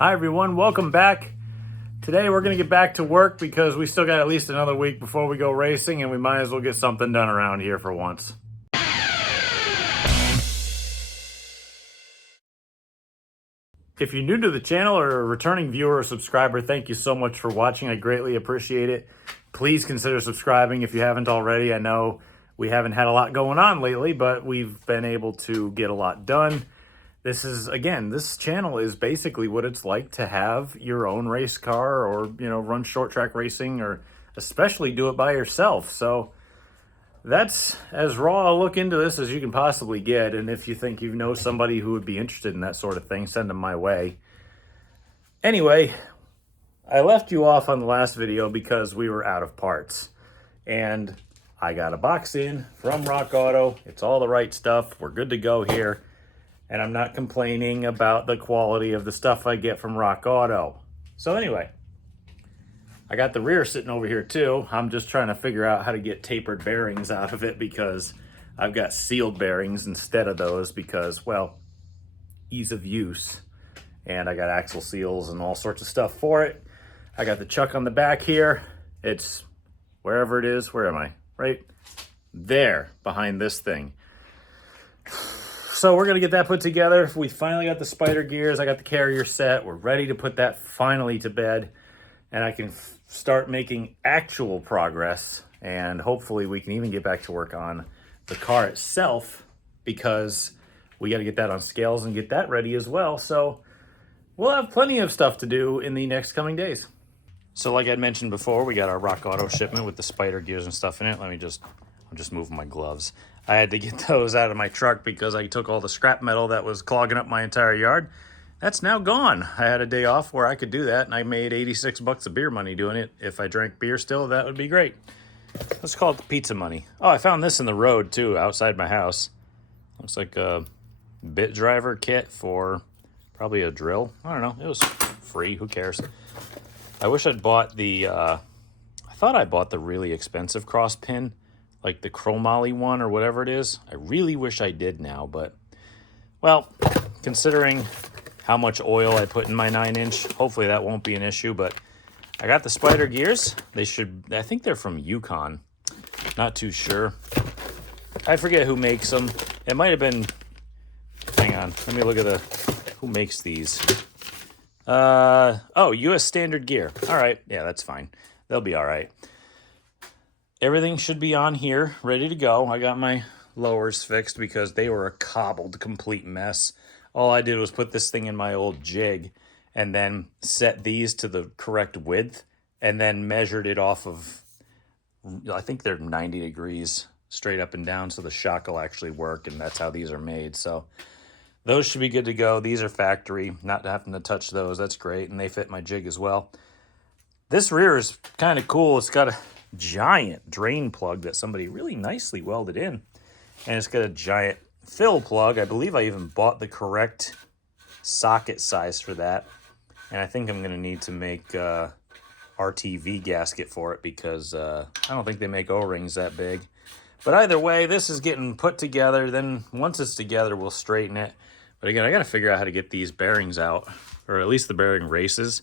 Hi everyone, welcome back. Today we're going to get back to work because we still got at least another week before we go racing, and we might as well get something done around here for once. If you're new to the channel or a returning viewer or subscriber, thank you so much for watching. I greatly appreciate it. Please consider subscribing if you haven't already. I know we haven't had a lot going on lately, but we've been able to get a lot done. This channel is basically what it's like to have your own race car, or, run short track racing, or especially do it by yourself. So that's as raw a look into this as you can possibly get. And if you think you know somebody who would be interested in that sort of thing, send them my way. Anyway, I left you off on the last video because we were out of parts. And I got a box in from Rock Auto. It's all the right stuff. We're good to go here. And I'm not complaining about the quality of the stuff I get from Rock Auto. So anyway, I got the rear sitting over here too. I'm just trying to figure out how to get tapered bearings out of it because I've got sealed bearings instead of those because, well, ease of use. And I got axle seals and all sorts of stuff for it. I got the chuck on the back here. It's wherever it is. Where am I? Right there behind this thing. So we're going to get that put together. We finally got the spider gears. I got the carrier set. We're ready to put that finally to bed. And I can start making actual progress. And hopefully we can even get back to work on the car itself, because we got to get that on scales and get that ready as well. So we'll have plenty of stuff to do in the next coming days. So like I mentioned before, we got our Rock Auto shipment with the spider gears and stuff in it. I'm just moving my gloves. I had to get those out of my truck because I took all the scrap metal that was clogging up my entire yard. That's now gone. I had a day off where I could do that, and I made 86 bucks of beer money doing it. If I drank beer still, that would be great. Let's call it the pizza money. Oh, I found this in the road too, outside my house. Looks like a bit driver kit for probably a drill. I don't know. It was free. Who cares? I wish I'd bought I thought I bought the really expensive cross pin, like the chromoly one or whatever it is. I really wish I did now, but, well, considering how much oil I put in my 9-inch, hopefully that won't be an issue. But I got the spider gears. I think they're from Yukon. Not too sure. I forget who makes them. It might have been, hang on, let me look at who makes these. Oh, US Standard Gear. All right, yeah, that's fine. They'll be all right. Everything should be on here, ready to go. I got my lowers fixed because they were a cobbled, complete mess. All I did was put this thing in my old jig and then set these to the correct width and then measured it off of, I think they're 90 degrees straight up and down, so the shock will actually work, and that's how these are made. So those should be good to go. These are factory, not having to touch those. That's great, and they fit my jig as well. This rear is kind of cool. It's got a giant drain plug that somebody really nicely welded in, and it's got a giant fill plug. I believe I even bought the correct socket size for that, and I think I'm going to need to make RTV gasket for it because I don't think they make O-rings that big. But either way, this is getting put together. Then once it's together, we'll straighten it. But again, I got to figure out how to get these bearings out, or at least the bearing races.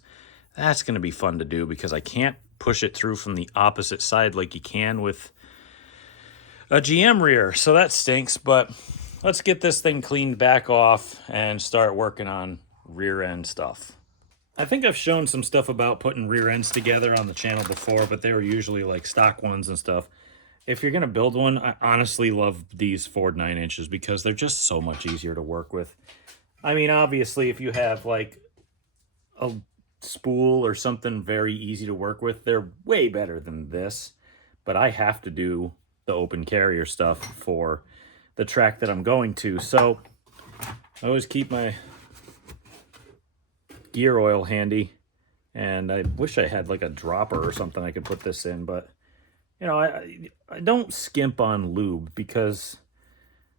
That's going to be fun to do because I can't push it through from the opposite side like you can with a GM rear. So that stinks, but let's get this thing cleaned back off and start working on rear end stuff. I think I've shown some stuff about putting rear ends together on the channel before, but they were usually like stock ones and stuff. If you're going to build one, I honestly love these Ford 9-inches because they're just so much easier to work with. I mean, obviously, if you have like a spool or something very easy to work with, they're way better than this. But I have to do the open carrier stuff for the track that I'm going to. So I always keep my gear oil handy. And I wish I had like a dropper or something I could put this in, but I don't skimp on lube because,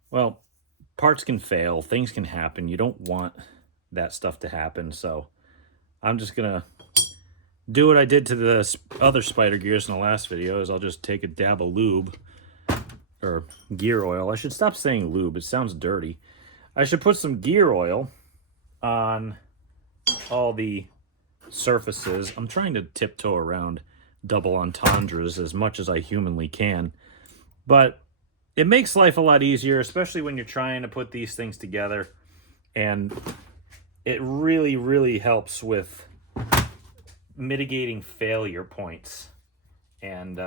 well, parts can fail, things can happen. You don't want that stuff to happen. So I'm just going to do what I did to the other spider gears in the last video, is I'll just take a dab of lube, or gear oil. I should stop saying lube. It sounds dirty. I should put some gear oil on all the surfaces. I'm trying to tiptoe around double entendres as much as I humanly can, but it makes life a lot easier, especially when you're trying to put these things together, and it really, really helps with mitigating failure points, and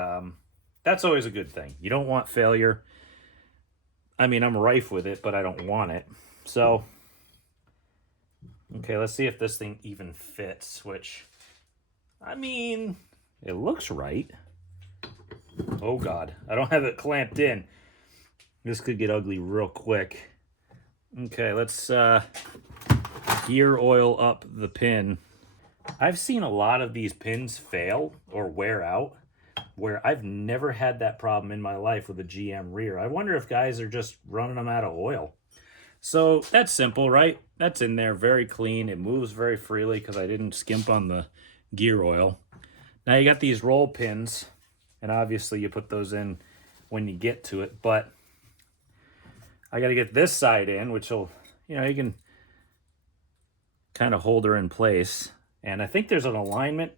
that's always a good thing. You don't want failure. I mean, I'm rife with it, but I don't want it. So, okay, let's see if this thing even fits, which, I mean, it looks right. Oh God, I don't have it clamped in. This could get ugly real quick. Okay, let's gear oil up the pin. I've seen a lot of these pins fail or wear out, where I've never had that problem in my life with a GM rear. I wonder if guys are just running them out of oil. So that's simple, right? That's in there, very clean. It moves very freely because I didn't skimp on the gear oil. Now you got these roll pins, and obviously you put those in when you get to it, but I got to get this side in, which will, you know, you can kind of hold her in place. And I think there's an alignment.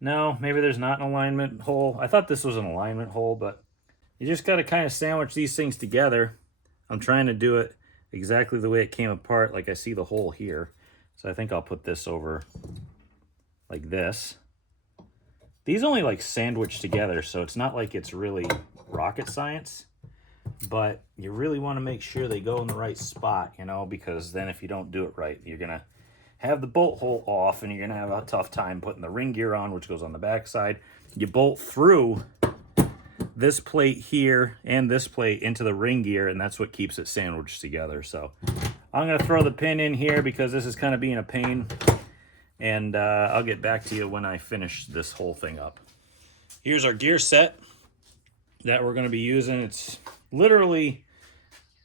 No, maybe there's not an alignment hole. I thought this was an alignment hole, but you just got to kind of sandwich these things together. I'm trying to do it exactly the way it came apart. Like I see the hole here. So I think I'll put this over like this. These only like sandwich together, so it's not like it's really rocket science. But you really want to make sure they go in the right spot, you know, because then if you don't do it right, you're going to have the bolt hole off and you're going to have a tough time putting the ring gear on, which goes on the back side. You bolt through this plate here and this plate into the ring gear, and that's what keeps it sandwiched together. So I'm going to throw the pin in here because this is kind of being a pain, and I'll get back to you when I finish this whole thing up. Here's our gear set that we're going to be using. It's literally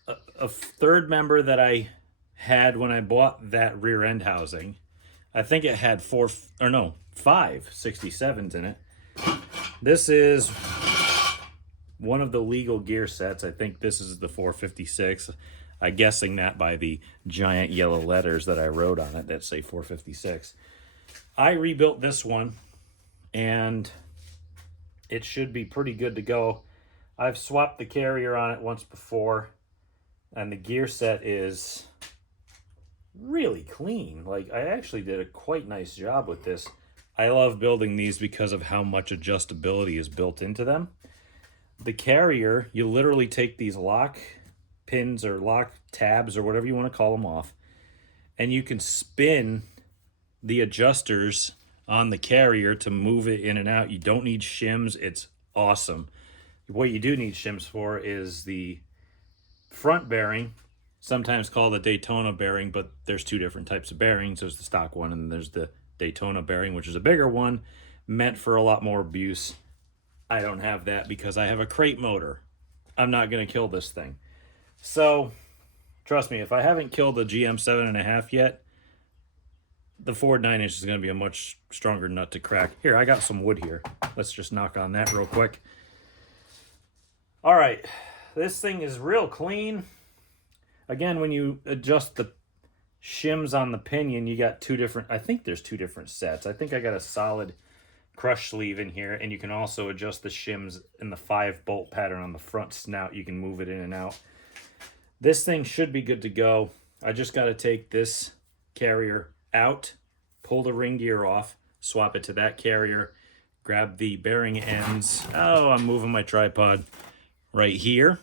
a third member that I had when I bought that rear end housing. I think it had 5 67s in it. This is one of the legal gear sets. I think this is the 456. I'm guessing that by the giant yellow letters that I wrote on it that say 456. I rebuilt this one, and it should be pretty good to go. I've swapped the carrier on it once before, and the gear set is really clean. Like, I actually did a quite nice job with this. I love building these because of how much adjustability is built into them. The carrier, you literally take these lock pins or lock tabs or whatever you want to call them off, and you can spin the adjusters on the carrier to move it in and out. You don't need shims. It's awesome. What you do need shims for is the front bearing, sometimes called the Daytona bearing, but there's two different types of bearings. There's the stock one, and there's the Daytona bearing, which is a bigger one, meant for a lot more abuse. I don't have that because I have a crate motor. I'm not going to kill this thing. So, trust me, if I haven't killed the GM 7.5 yet, the Ford 9-inch is going to be a much stronger nut to crack. Here, I got some wood here. Let's just knock on that real quick. All right, this thing is real clean. Again, when you adjust the shims on the pinion, you got two different, I think there's two different sets. I think I got a solid crush sleeve in here, and you can also adjust the shims in the 5-bolt pattern on the front snout. You can move it in and out. This thing should be good to go. I just got to take this carrier out, pull the ring gear off, swap it to that carrier, grab the bearing ends. Oh, I'm moving my tripod right here,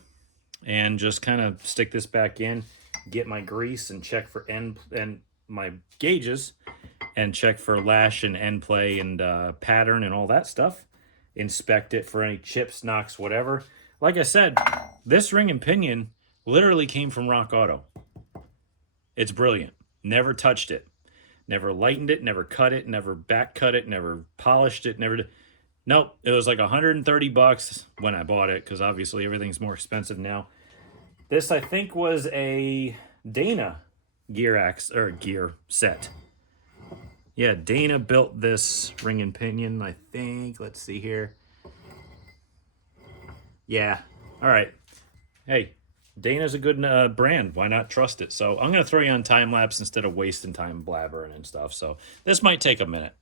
and just kind of stick this back in, get my grease and check for end and my gauges, and check for lash and end play and pattern and all that stuff. Inspect it for any chips, knocks, whatever. Like I said, this ring and pinion literally came from Rock Auto. It's brilliant. Never touched it. Never lightened it, never cut it, never back cut it, never polished it, never did. Nope, it was like $130 when I bought it, because obviously everything's more expensive now. This, I think, was a Dana gear set. Yeah, Dana built this ring and pinion, I think. Let's see here. Yeah, all right. Hey, Dana's a good brand. Why not trust it? So I'm going to throw you on time lapse instead of wasting time blabbering and stuff. So this might take a minute.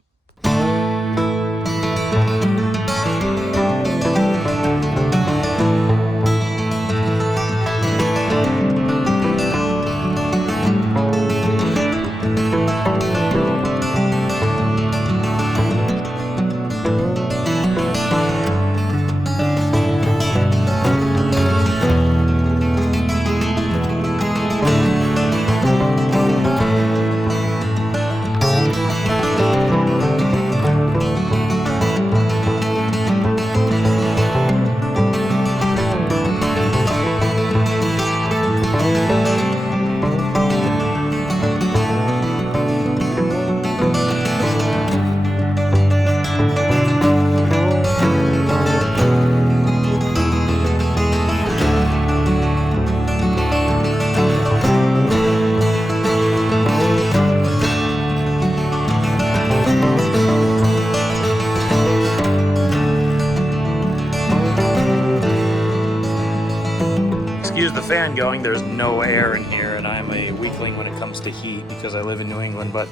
Excuse the fan going, there's no air in here, and I'm a weakling when it comes to heat because I live in New England, but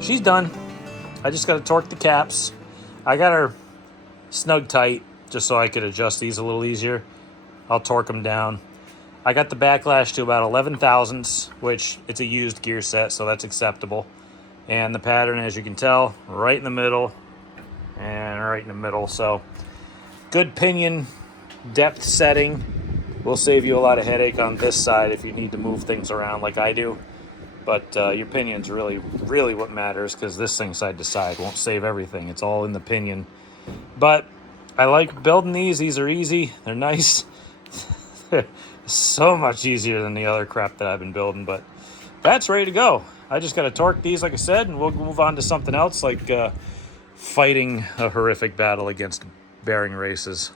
she's done. I just got to torque the caps. I got her snug tight just so I could adjust these a little easier. I'll torque them down. I got the backlash to about 11 thousandths, which it's a used gear set, so that's acceptable. And the pattern, as you can tell, right in the middle and right in the middle. So good pinion depth setting. Will save you a lot of headache on this side if you need to move things around like I do. But your pinion's really what matters, because this thing side to side won't save everything. It's all in the pinion. But I like building these. These are easy. They're nice. They're so much easier than the other crap that I've been building. But that's ready to go. I just got to torque these, like I said, and we'll move on to something else, like fighting a horrific battle against bearing races.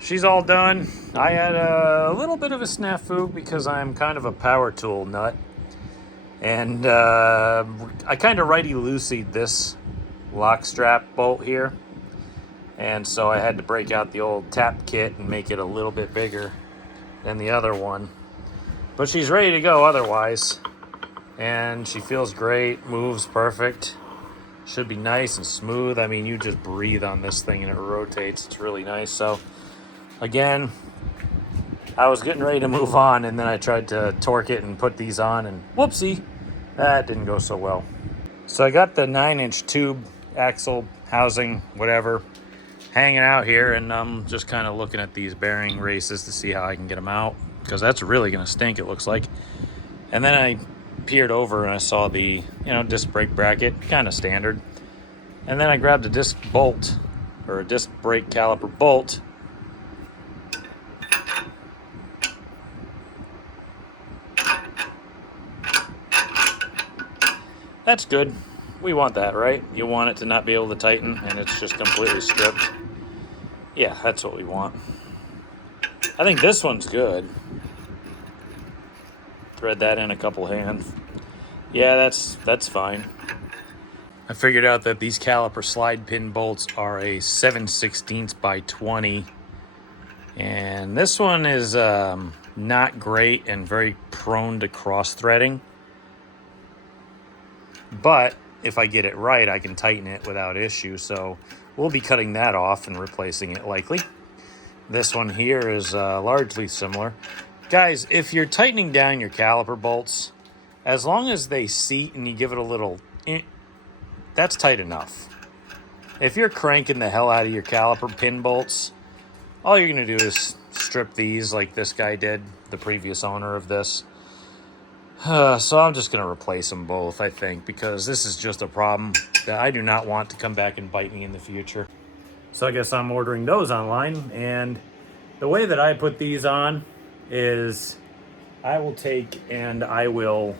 She's all done. I had a little bit of a snafu because I'm kind of a power tool nut. And I kind of righty-loosied this lock strap bolt here. And so I had to break out the old tap kit and make it a little bit bigger than the other one. But she's ready to go otherwise. And she feels great, moves perfect. Should be nice and smooth. I mean, you just breathe on this thing and it rotates. It's really nice. So again, I was getting ready to move on, and then I tried to torque it and put these on, and whoopsie, that didn't go so well. So I got the 9-inch tube axle housing, whatever, hanging out here, and I'm just kind of looking at these bearing races to see how I can get them out, because that's really going to stink, it looks like. And then I peered over and I saw the, disc brake bracket, kind of standard. And then I grabbed a disc bolt, or a disc brake caliper bolt. That's good. We want that, right? You want it to not be able to tighten and it's just completely stripped. Yeah, that's what we want. I think this one's good. Thread that in a couple hands. Yeah, that's fine. I figured out that these caliper slide pin bolts are a 7/16 by 20. And this one is not great and very prone to cross threading. But if I get it right, I can tighten it without issue. So we'll be cutting that off and replacing it likely. This one here is largely similar. Guys, if you're tightening down your caliper bolts, as long as they seat and you give it a little, that's tight enough. If you're cranking the hell out of your caliper pin bolts, all you're going to do is strip these like this guy did, the previous owner of this. So I'm just going to replace them both, I think, because this is just a problem that I do not want to come back and bite me in the future. So I guess I'm ordering those online, and the way that I put these on is I will take and I will,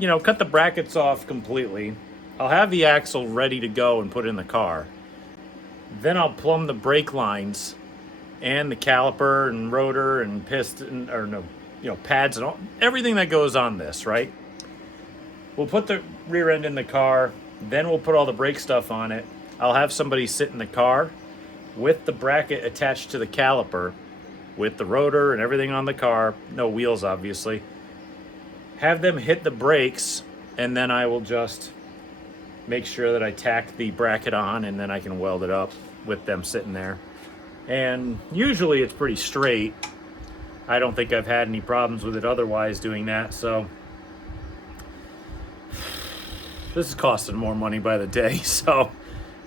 cut the brackets off completely. I'll have the axle ready to go and put it in the car. Then I'll plumb the brake lines and the caliper and rotor and piston, pads and all, everything that goes on this, right? We'll put the rear end in the car, then we'll put all the brake stuff on it. I'll have somebody sit in the car with the bracket attached to the caliper, with the rotor and everything on the car, no wheels obviously, have them hit the brakes, and then I will just make sure that I tack the bracket on, and then I can weld it up with them sitting there. And usually it's pretty straight. I don't think I've had any problems with it otherwise doing that, so this is costing more money by the day, so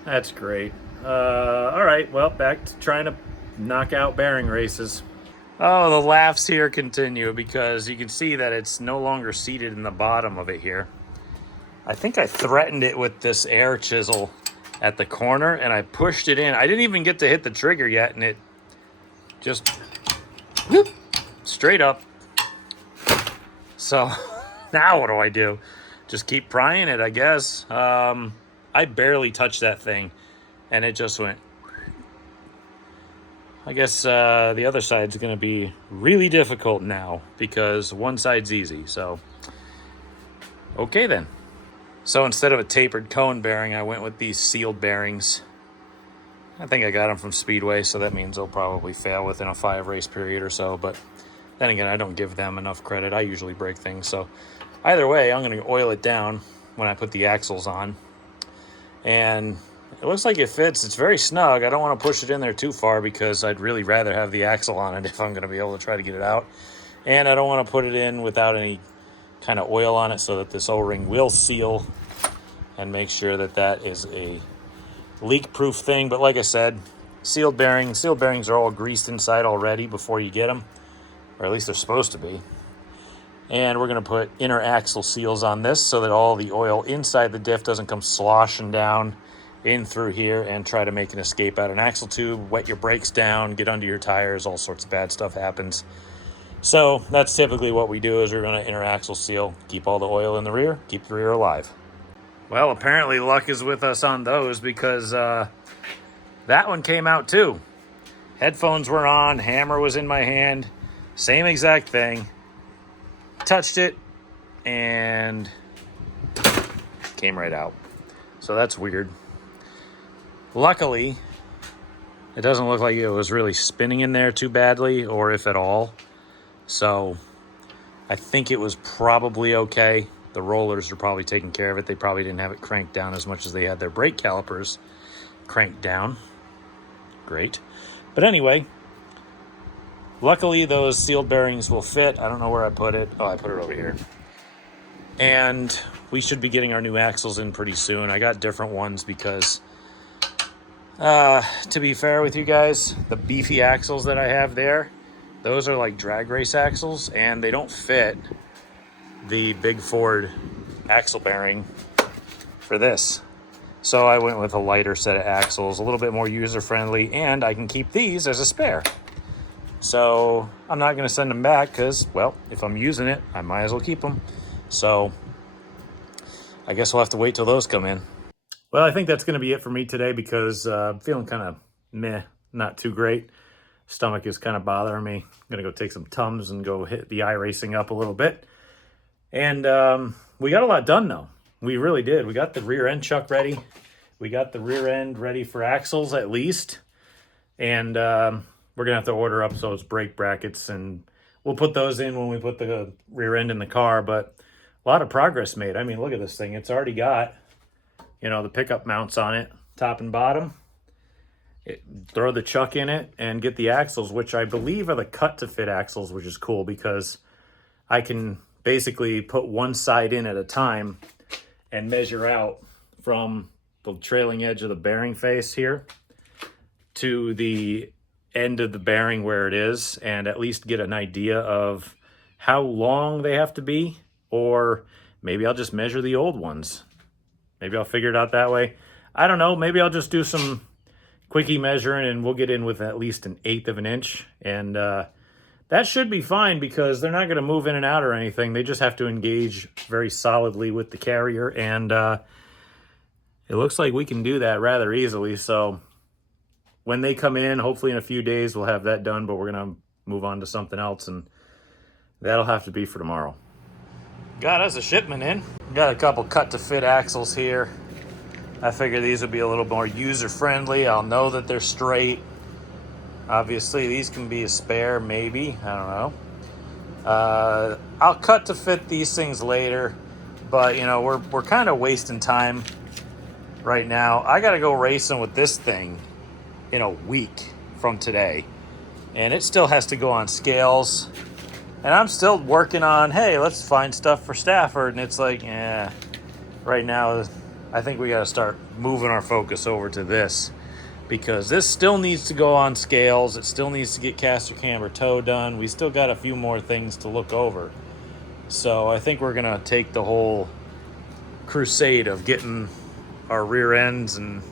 that's great. All right, well, back to trying to knock out bearing races. Oh, the laughs here continue because you can see that it's no longer seated in the bottom of it here. I think I threatened it with this air chisel at the corner, and I pushed it in. I didn't even get to hit the trigger yet, and it just whoop, straight up. So now what do I do? Just keep prying it, I guess. I barely touched that thing, and it just went. I guess the other side's going to be really difficult now because one side's easy. So, okay then. So instead of a tapered cone bearing, I went with these sealed bearings. I think I got them from Speedway, so that means they'll probably fail within a 5 race period or so. But then again, I don't give them enough credit. I usually break things. So either way, I'm going to oil it down when I put the axles on. And it looks like it fits. It's very snug. I don't want to push it in there too far because I'd really rather have the axle on it if I'm going to be able to try to get it out. And I don't want to put it in without any kind of oil on it so that this O-ring will seal and make sure that that is a leak-proof thing. But like I said, sealed bearings are all greased inside already before you get them, or at least they're supposed to be. And we're going to put inner axle seals on this so that all the oil inside the diff doesn't come sloshing down in through here and try to make an escape out of an axle tube, wet your brakes down, get under your tires, all sorts of bad stuff happens. So that's typically what we do is we're going to inner axle seal, keep all the oil in the rear, keep the rear alive. Well, apparently luck is with us on those because that one came out too. Headphones were on, hammer was in my hand, same exact thing. Touched it and came right out. So that's weird. Luckily, it doesn't look like it was really spinning in there too badly, or if at all. So I think it was probably okay. The rollers are probably taking care of it. They probably didn't have it cranked down as much as they had their brake calipers cranked down. Great. But anyway, luckily those sealed bearings will fit. I don't know where I put it. Oh, I put it over here. And we should be getting our new axles in pretty soon. I got different ones because, to be fair with you guys, the beefy axles that I have there, those are like drag race axles, and they don't fit the big Ford axle bearing for this. So I went with a lighter set of axles, a little bit more user-friendly, and I can keep these as a spare. So I'm not going to send them back because, well, if I'm using it, I might as well keep them. So I guess we'll have to wait till those come in. Well, I think that's going to be it for me today because I'm feeling kind of meh, not too great. Stomach is kind of bothering me. I'm going to go take some Tums and go hit the iRacing up a little bit. And we got a lot done, though. We really did. We got the rear end chuck ready. We got the rear end ready for axles, at least. And we're going to have to order up those brake brackets, and we'll put those in when we put the rear end in the car. But a lot of progress made. I mean, look at this thing. It's already got, the pickup mounts on it, top and bottom. Throw the chuck in it and get the axles, which I believe are the cut-to-fit axles, which is cool because I can basically put one side in at a time and measure out from the trailing edge of the bearing face here to the end of the bearing where it is, and at least get an idea of how long they have to be, or maybe I'll just measure the old ones. Maybe I'll figure it out that way. I don't know. Maybe I'll just do some quickie measuring and we'll get in with at least 1/8 of an inch. And that should be fine because they're not going to move in and out or anything. They just have to engage very solidly with the carrier. And it looks like we can do that rather easily. So when they come in, hopefully in a few days, we'll have that done. But we're going to move on to something else. And that'll have to be for tomorrow. Got us a shipment in. Got a couple cut-to-fit axles here I figure these would be a little more user-friendly. I'll know that they're straight. Obviously, these can be a spare, maybe. I don't know. I'll cut to fit these things later, but you know, we're kind of wasting time right now. I got to go racing with this thing in a week from today, and it still has to go on scales. And I'm still working on, hey, let's find stuff for Stafford, and it's like, right now, I think we got to start moving our focus over to this, because this still needs to go on scales. It still needs to get caster camber toe done. We still got a few more things to look over. So I think we're going to take the whole crusade of getting our rear ends and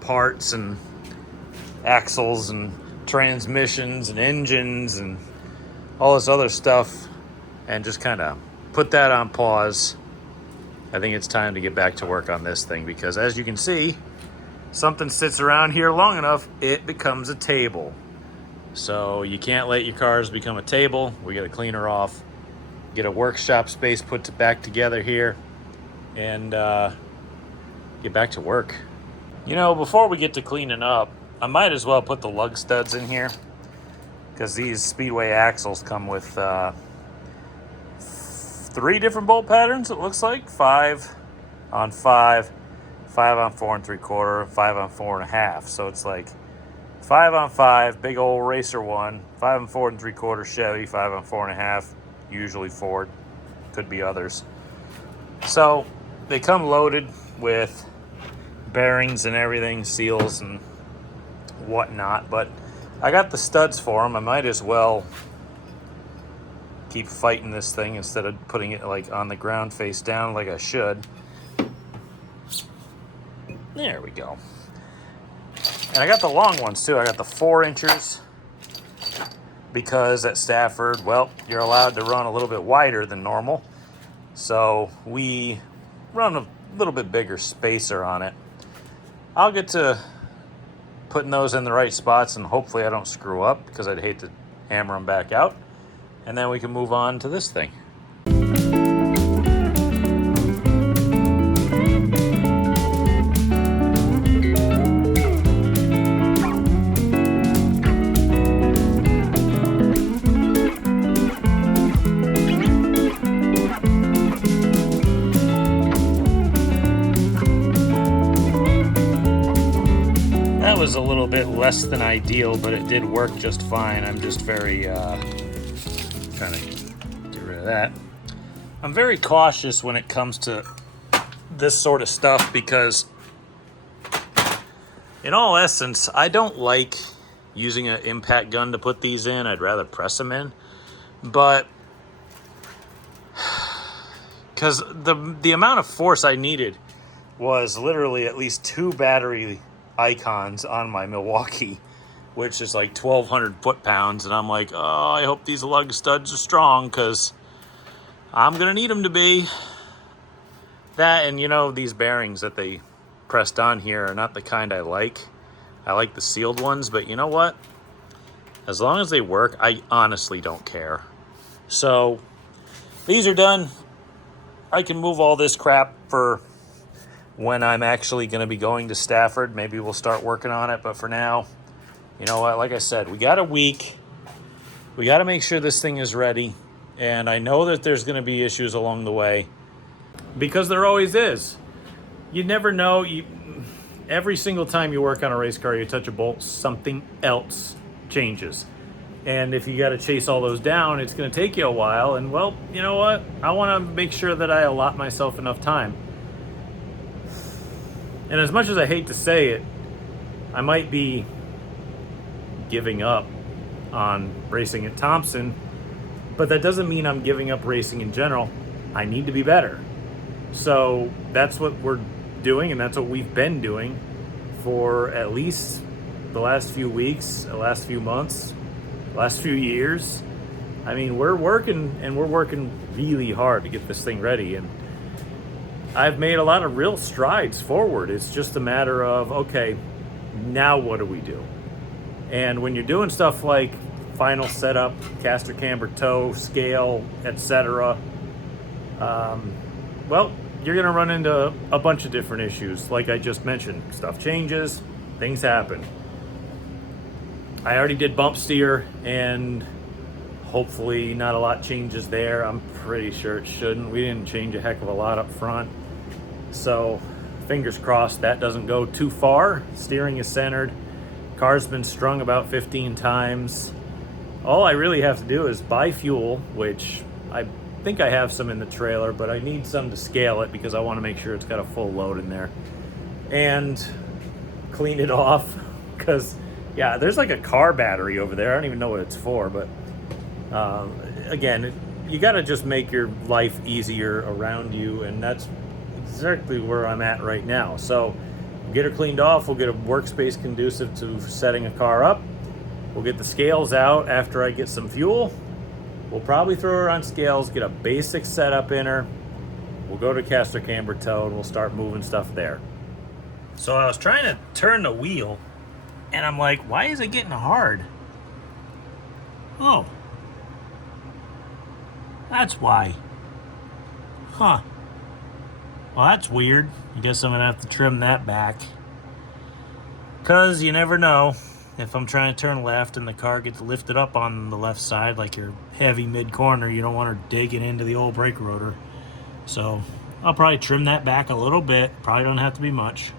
parts and axles and transmissions and engines and all this other stuff and just kind of put that on pause. I think it's time to get back to work on this thing, because as you can see, something sits around here long enough, it becomes a table. So you can't let your cars become a table. We got to clean her off, get a workshop space put back together here, and get back to work. You know, before we get to cleaning up, I might as well put the lug studs in here, because these Speedway axles come with 3 different bolt patterns, it looks like. 5 on 5, 5 on 4 3/4, 5 on 4 1/2. So it's like 5 on 5, big old racer one, 5 on 4 3/4 Chevy, 5 on 4 1/2, usually Ford, could be others. So they come loaded with bearings and everything, seals and whatnot, but I got the studs for them. I might as well keep fighting this thing instead of putting it like on the ground face down like I should. There we go. And I got the long ones too. I got the 4 inchers, because at Stafford, well, you're allowed to run a little bit wider than normal. So we run a little bit bigger spacer on it. I'll get to putting those in the right spots, and hopefully I don't screw up, because I'd hate to hammer them back out. And then we can move on to this thing. That was a little bit less than ideal, but it did work just fine. I'm just very trying to get rid of that. I'm very cautious when it comes to this sort of stuff, because in all essence, I don't like using an impact gun to put these in. I'd rather press them in. But because the amount of force I needed was literally at least 2 battery icons on my Milwaukee, which is like 1,200 foot-pounds, and I'm like, oh, I hope these lug studs are strong, because I'm gonna need them to be. That, and you know, these bearings that they pressed on here are not the kind I like. I like the sealed ones, but you know what? As long as they work, I honestly don't care. So these are done. I can move all this crap for when I'm actually going to be going to Stafford. Maybe we'll start working on it, but for now, you know what? Like I said, we got a week. We got to make sure this thing is ready, and I know that there's going to be issues along the way, because there always is. You never know. Every single time you work on a race car, you touch a bolt, something else changes. And if you got to chase all those down, it's going to take you a while. And well, you know what? I want to make sure that I allot myself enough time. And as much as I hate to say it, I might be giving up on racing at Thompson, but that doesn't mean I'm giving up racing in general. I need to be better. So that's what we're doing, and that's what we've been doing for at least the last few weeks, the last few months, last few years. I mean, we're working, and we're working really hard to get this thing ready, and I've made a lot of real strides forward. It's just a matter of, okay, now what do we do? And when you're doing stuff like final setup, caster camber toe, scale, etc., well, you're going to run into a bunch of different issues. Like I just mentioned, stuff changes, things happen. I already did bump steer, and hopefully not a lot changes there. I'm pretty sure it shouldn't. We didn't change a heck of a lot up front. So fingers crossed that doesn't go too far. Steering is centered. Car's been strung about 15 times. All I really have to do is buy fuel, which I think I have some in the trailer, but I need some to scale it because I want to make sure it's got a full load in there. And clean it off, because yeah, there's like a car battery over there. I don't even know what it's for, but again, you got to just make your life easier around you, and that's exactly where I'm at right now. So get her cleaned off. We'll get a workspace conducive to setting a car up. We'll get the scales out after I get some fuel. We'll probably throw her on scales, get a basic setup in her. We'll go to caster camber toe, and we'll start moving stuff there. So I was trying to turn the wheel, and I'm like, why is it getting hard? Oh, that's why. Huh. Well, that's weird. I guess I'm gonna have to trim that back, because you never know. If I'm trying to turn left and the car gets lifted up on the left side, like you're heavy mid-corner, you don't want her digging into the old brake rotor. So I'll probably trim that back a little bit. Probably don't have to be much.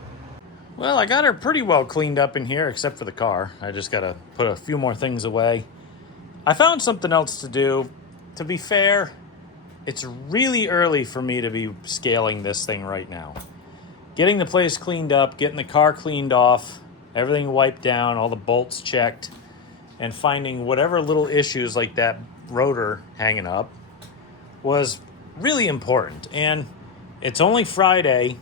Well, I got her pretty well cleaned up in here, except for the car. I just got to put a few more things away. I found something else to do. To be fair, it's really early for me to be scaling this thing right now. Getting the place cleaned up, getting the car cleaned off, everything wiped down, all the bolts checked, and finding whatever little issues like that rotor hanging up was really important. And it's only Friday.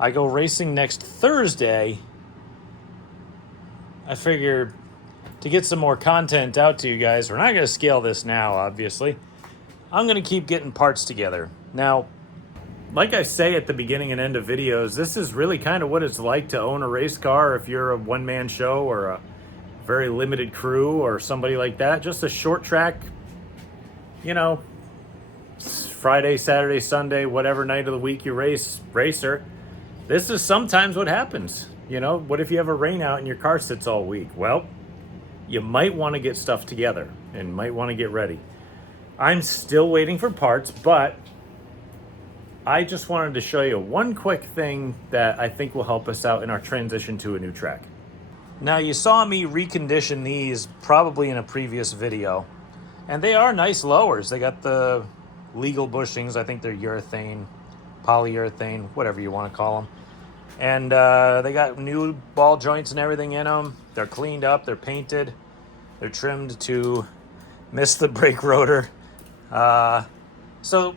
I go racing next Thursday. I figure to get some more content out to you guys, we're not going to scale this now, obviously. I'm going to keep getting parts together. Now, like I say at the beginning and end of videos, this is really kind of what it's like to own a race car if you're a one-man show or a very limited crew or somebody like that. Just a short track, you know, Friday, Saturday, Sunday, whatever night of the week you racer. This is sometimes what happens. You know, what if you have a rain out and your car sits all week? Well, you might want to get stuff together and might want to get ready. I'm still waiting for parts, but I just wanted to show you one quick thing that I think will help us out in our transition to a new track. Now, you saw me recondition these probably in a previous video, and they are nice lowers. They got the legal bushings. I think they're urethane, polyurethane, whatever you want to call them. And they got new ball joints and everything in them. They're cleaned up, they're painted, they're trimmed to miss the brake rotor. So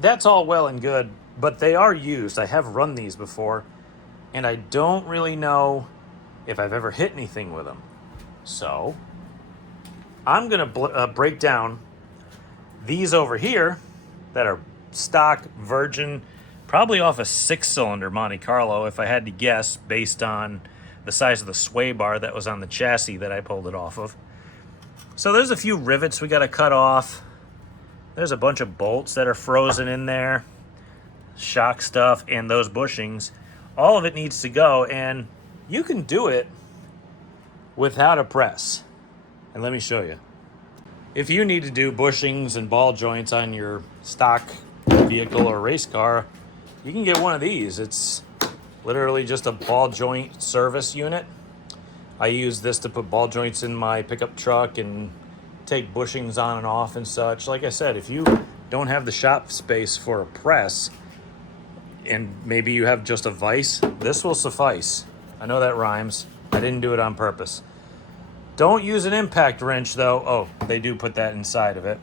that's all well and good, but they are used. I have run these before, and I don't really know if I've ever hit anything with them. So I'm going to break down these over here that are stock virgin, probably off a 6-cylinder Monte Carlo, if I had to guess, based on the size of the sway bar that was on the chassis that I pulled it off of. So there's a few rivets we got to cut off. There's a bunch of bolts that are frozen in there, shock stuff, and those bushings. All of it needs to go, and you can do it without a press. And let me show you. If you need to do bushings and ball joints on your stock vehicle or race car, you can get one of these. It's literally just a ball joint service unit. I use this to put ball joints in my pickup truck and take bushings on and off and such. Like I said, if you don't have the shop space for a press and maybe you have just a vise, this will suffice. I know that rhymes. I didn't do it on purpose. Don't use an impact wrench though. Oh, they do put that inside of it.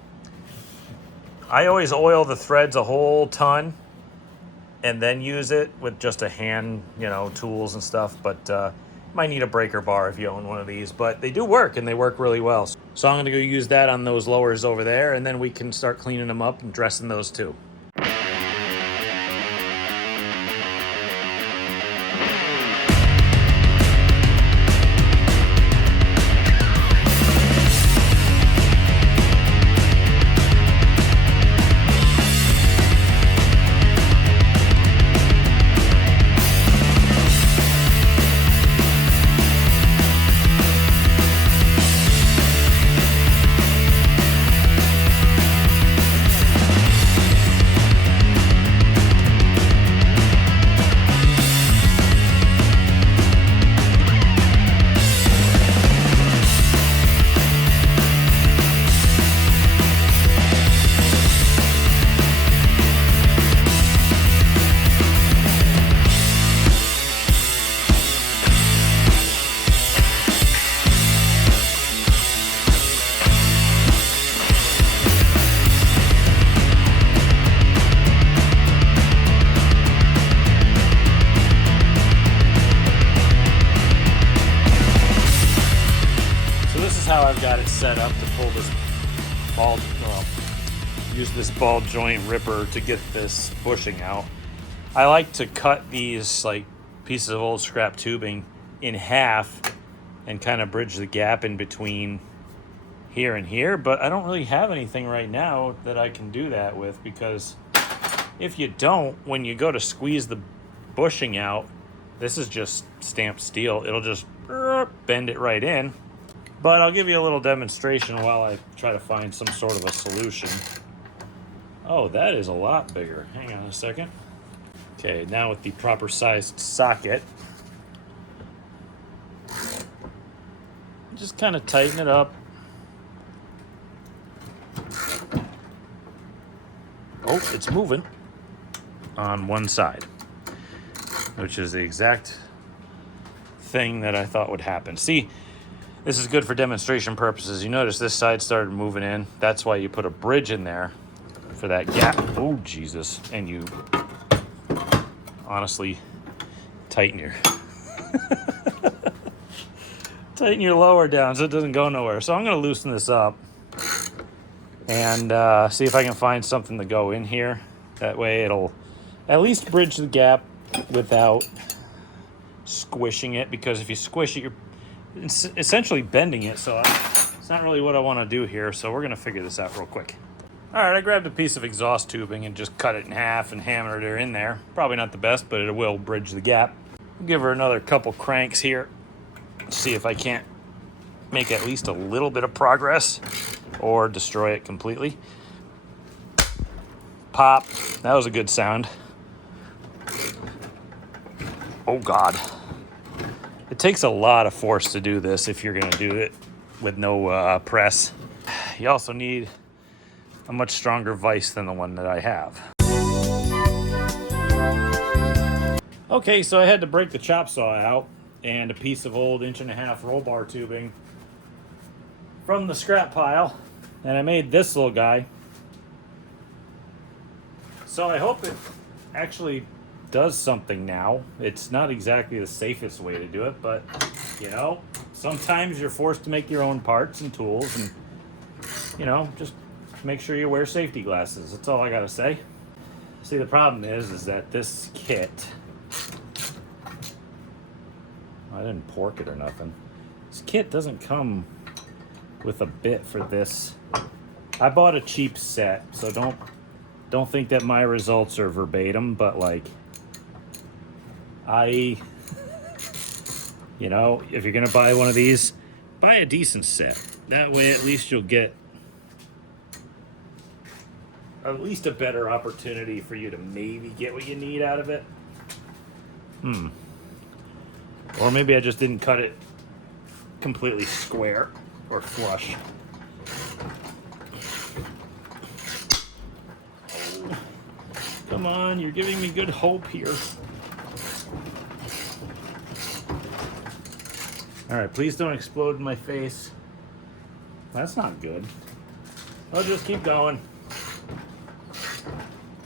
I always oil the threads a whole ton and then use it with just a hand, tools and stuff, but might need a breaker bar if you own one of these, but they do work and they work really well. So I'm going to go use that on those lowers over there, and then we can start cleaning them up and dressing those too. set up to pull this ball, use this ball joint ripper to get this bushing out. I like to cut these like pieces of old scrap tubing in half and kind of bridge the gap in between here and here, but I don't really have anything right now that I can do that with, because if you don't, when you go to squeeze the bushing out, this is just stamped steel. It'll just bend it right in. But I'll give you a little demonstration while I try to find some sort of a solution. Oh, that is a lot bigger. Hang on a second. Okay, now with the proper sized socket, just kind of tighten it up. Oh, it's moving on one side, which is the exact thing that I thought would happen. See, this is good for demonstration purposes. You notice this side started moving in. That's why you put a bridge in there for that gap. Oh, Jesus. And you honestly tighten your tighten your lower down so it doesn't go nowhere. So I'm going to loosen this up and see if I can find something to go in here. That way it'll at least bridge the gap without squishing it, because if you squish it, you're essentially bending it, so it's not really what I want to do here. So we're going to figure this out real quick. All right, I grabbed a piece of exhaust tubing and just cut it in half and hammered it in there. Probably not the best, but it will bridge the gap. I'll give her another couple cranks here. See if I can't make at least a little bit of progress or destroy it completely. Pop. That was a good sound. Oh, God. It takes a lot of force to do this if you're going to do it with no press. You also need a much stronger vise than the one that I have. Okay, so I had to break the chop saw out and a piece of old 1.5-inch roll bar tubing from the scrap pile, and I made this little guy. So I hope it actually does something now. It's not exactly the safest way to do it, but you know, sometimes you're forced to make your own parts and tools, and you know, just make sure you wear safety glasses. That's all I gotta say. See, the problem is that this kit, I didn't pork it or nothing. This kit doesn't come with a bit for this. I bought a cheap set, so don't think that my results are verbatim, but like, you know, if you're gonna buy one of these, buy a decent set. That way at least you'll get at least a better opportunity for you to maybe get what you need out of it. Or maybe I just didn't cut it completely square or flush. Oh, come on, you're giving me good hope here. All right, please don't explode in my face. That's not good. I'll just keep going.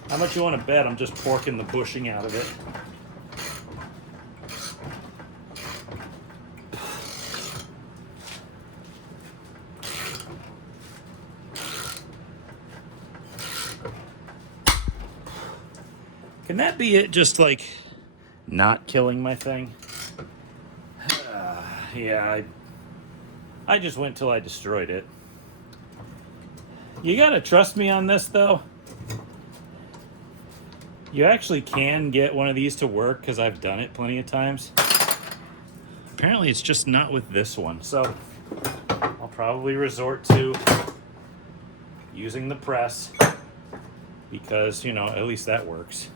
How much you want to bet I'm just porking the bushing out of it? Can that be it? Just like not killing my thing? Yeah, I just went till I destroyed it. You gotta trust me on this, though. You actually can get one of these to work, because I've done it plenty of times. Apparently it's just not with this one, so I'll probably resort to using the press, because, you know, at least that works.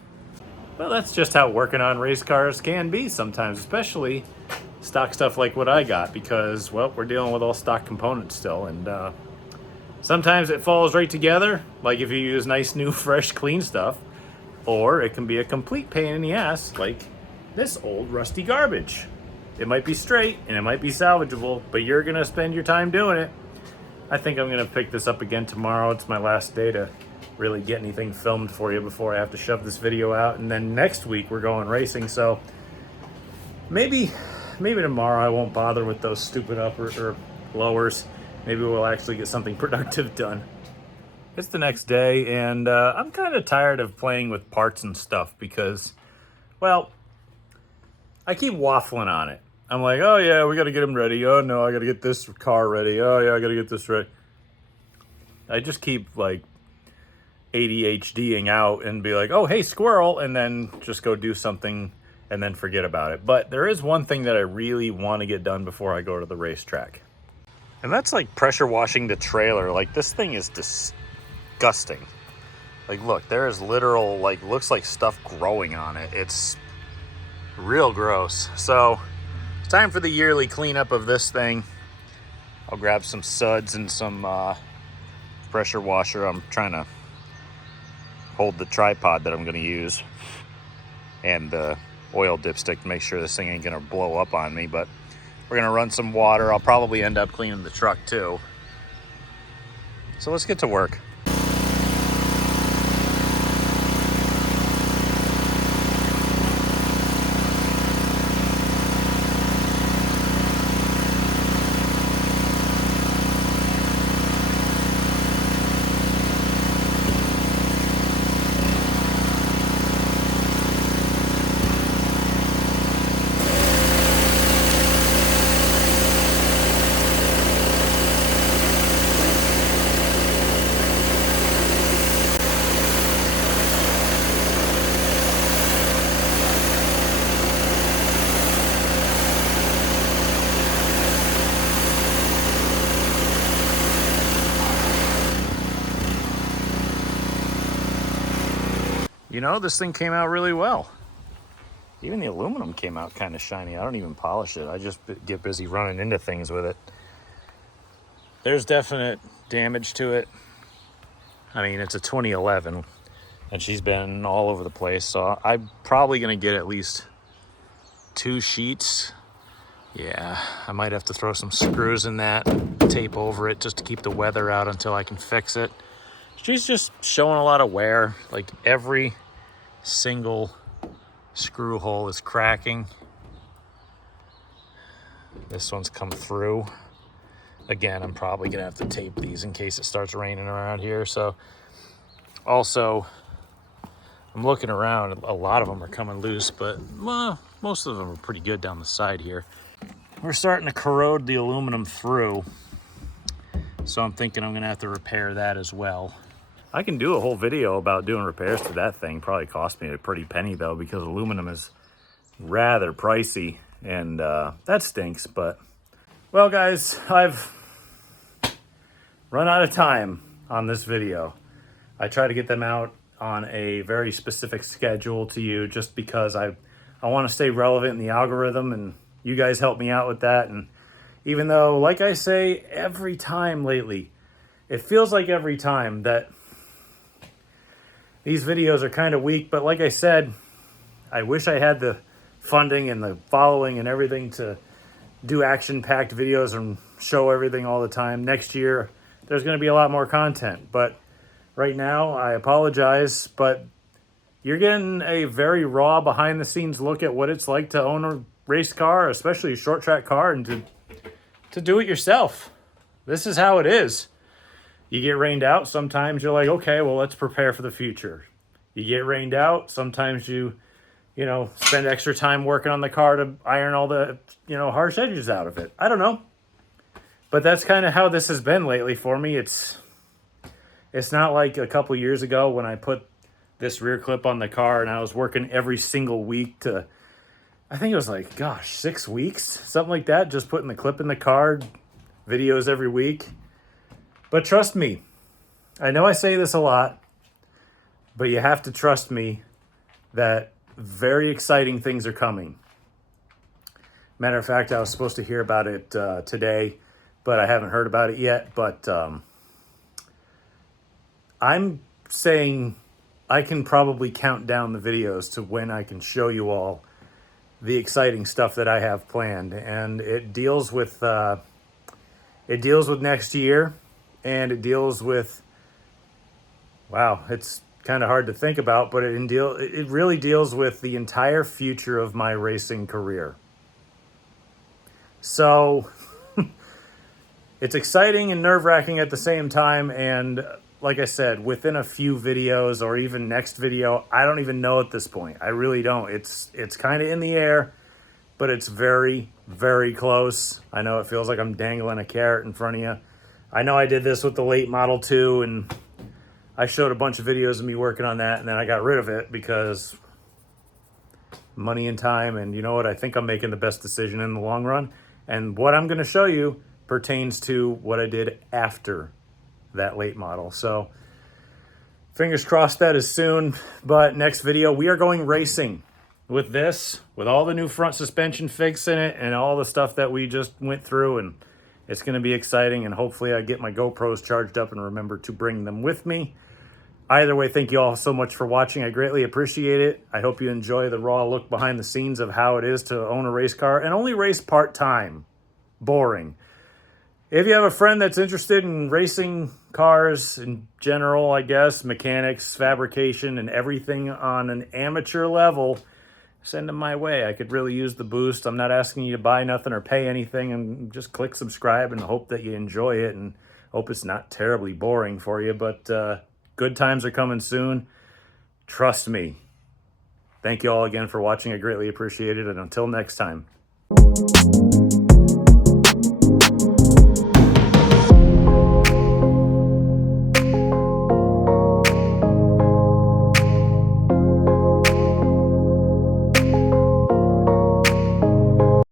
Well, that's just how working on race cars can be sometimes, especially stock stuff like what I got, because, well, we're dealing with all stock components still, and sometimes it falls right together, like if you use nice, new, fresh, clean stuff, or it can be a complete pain in the ass, like this old rusty garbage. It might be straight, and it might be salvageable, but you're gonna spend your time doing it. I think I'm gonna pick this up again tomorrow. It's my last day to really get anything filmed for you before I have to shove this video out, and then next week we're going racing, so maybe tomorrow I won't bother with those stupid upper or lowers, maybe we'll actually get something productive done. It's the next day, and I'm kind of tired of playing with parts and stuff because, well, I keep waffling on it. I'm like, oh yeah, we got to get them ready. Oh no, I got to get this car ready. Oh yeah, I got to get this ready. I just keep like ADHDing out and be like, oh hey, squirrel, and then just go do something and then forget about it. But there is one thing that I really want to get done before I go to the racetrack. And that's like pressure washing the trailer. Like, this thing is disgusting. Like, look, there is literal, like, looks like stuff growing on it. It's real gross. So it's time for the yearly cleanup of this thing. I'll grab some suds and some pressure washer. I'm trying to hold the tripod that I'm going to use and the oil dipstick to make sure this thing ain't going to blow up on me. But we're going to run some water. I'll probably end up cleaning the truck too. So let's get to work. You know, this thing came out really well. Even the aluminum came out kind of shiny. I don't even polish it. I just get busy running into things with it. There's definite damage to it. I mean, it's a 2011, and she's been all over the place. So I'm probably going to get at least 2 sheets. Yeah, I might have to throw some screws in that, tape over it just to keep the weather out until I can fix it. She's just showing a lot of wear. Like, every single screw hole is cracking. This one's come through. Again, I'm probably gonna have to tape these in case it starts raining around here. So also, I'm looking around, a lot of them are coming loose, but well, most of them are pretty good down the side here. We're starting to corrode the aluminum through, so I'm thinking I'm gonna have to repair that as well. I can do a whole video about doing repairs to that thing. Probably cost me a pretty penny though, because aluminum is rather pricey, and that stinks. But, well guys, I've run out of time on this video. I try to get them out on a very specific schedule to you just because I want to stay relevant in the algorithm, and you guys help me out with that. And even though, like I say every time lately, it feels like every time that these videos are kind of weak, but like I said, I wish I had the funding and the following and everything to do action-packed videos and show everything all the time. Next year, there's going to be a lot more content, but right now, I apologize, but you're getting a very raw, behind-the-scenes look at what it's like to own a race car, especially a short-track car, and to do it yourself. This is how it is. You get rained out, sometimes you're like, okay, well, let's prepare for the future. You get rained out, sometimes you spend extra time working on the car to iron all the, harsh edges out of it. I don't know. But that's kind of how this has been lately for me. It's not like a couple years ago when I put this rear clip on the car and I was working every single week to, I think it was like, 6 weeks, something like that, just putting the clip in the car, videos every week. But trust me, I know I say this a lot, but you have to trust me that very exciting things are coming. Matter of fact, I was supposed to hear about it today, but I haven't heard about it yet. But I'm saying I can probably count down the videos to when I can show you all the exciting stuff that I have planned. And it deals with next year. And it deals with, wow, it's kind of hard to think about, but it really deals with the entire future of my racing career. So it's exciting and nerve-wracking at the same time. And like I said, within a few videos or even next video, I don't even know at this point. I really don't. It's kind of in the air, but it's very, very close. I know it feels like I'm dangling a carrot in front of you. I know I did this with the late Model 2, and I showed a bunch of videos of me working on that, and then I got rid of it because money and time. And you know what? I think I'm making the best decision in the long run. And what I'm going to show you pertains to what I did after that late model. So fingers crossed that is soon. But next video, we are going racing with this, with all the new front suspension fix in it and all the stuff that we just went through. And it's going to be exciting. And hopefully I get my GoPros charged up and remember to bring them with me. Either way, thank you all so much for watching. I greatly appreciate it. I hope you enjoy the raw look behind the scenes of how it is to own a race car and only race part-time. Boring. If you have a friend that's interested in racing cars in general, I guess, mechanics, fabrication, and everything on an amateur level, send them my way. I could really use the boost. I'm not asking you to buy nothing or pay anything, and just click subscribe and hope that you enjoy it and hope it's not terribly boring for you. But good times are coming soon. Trust me. Thank you all again for watching. I greatly appreciate it. And until next time.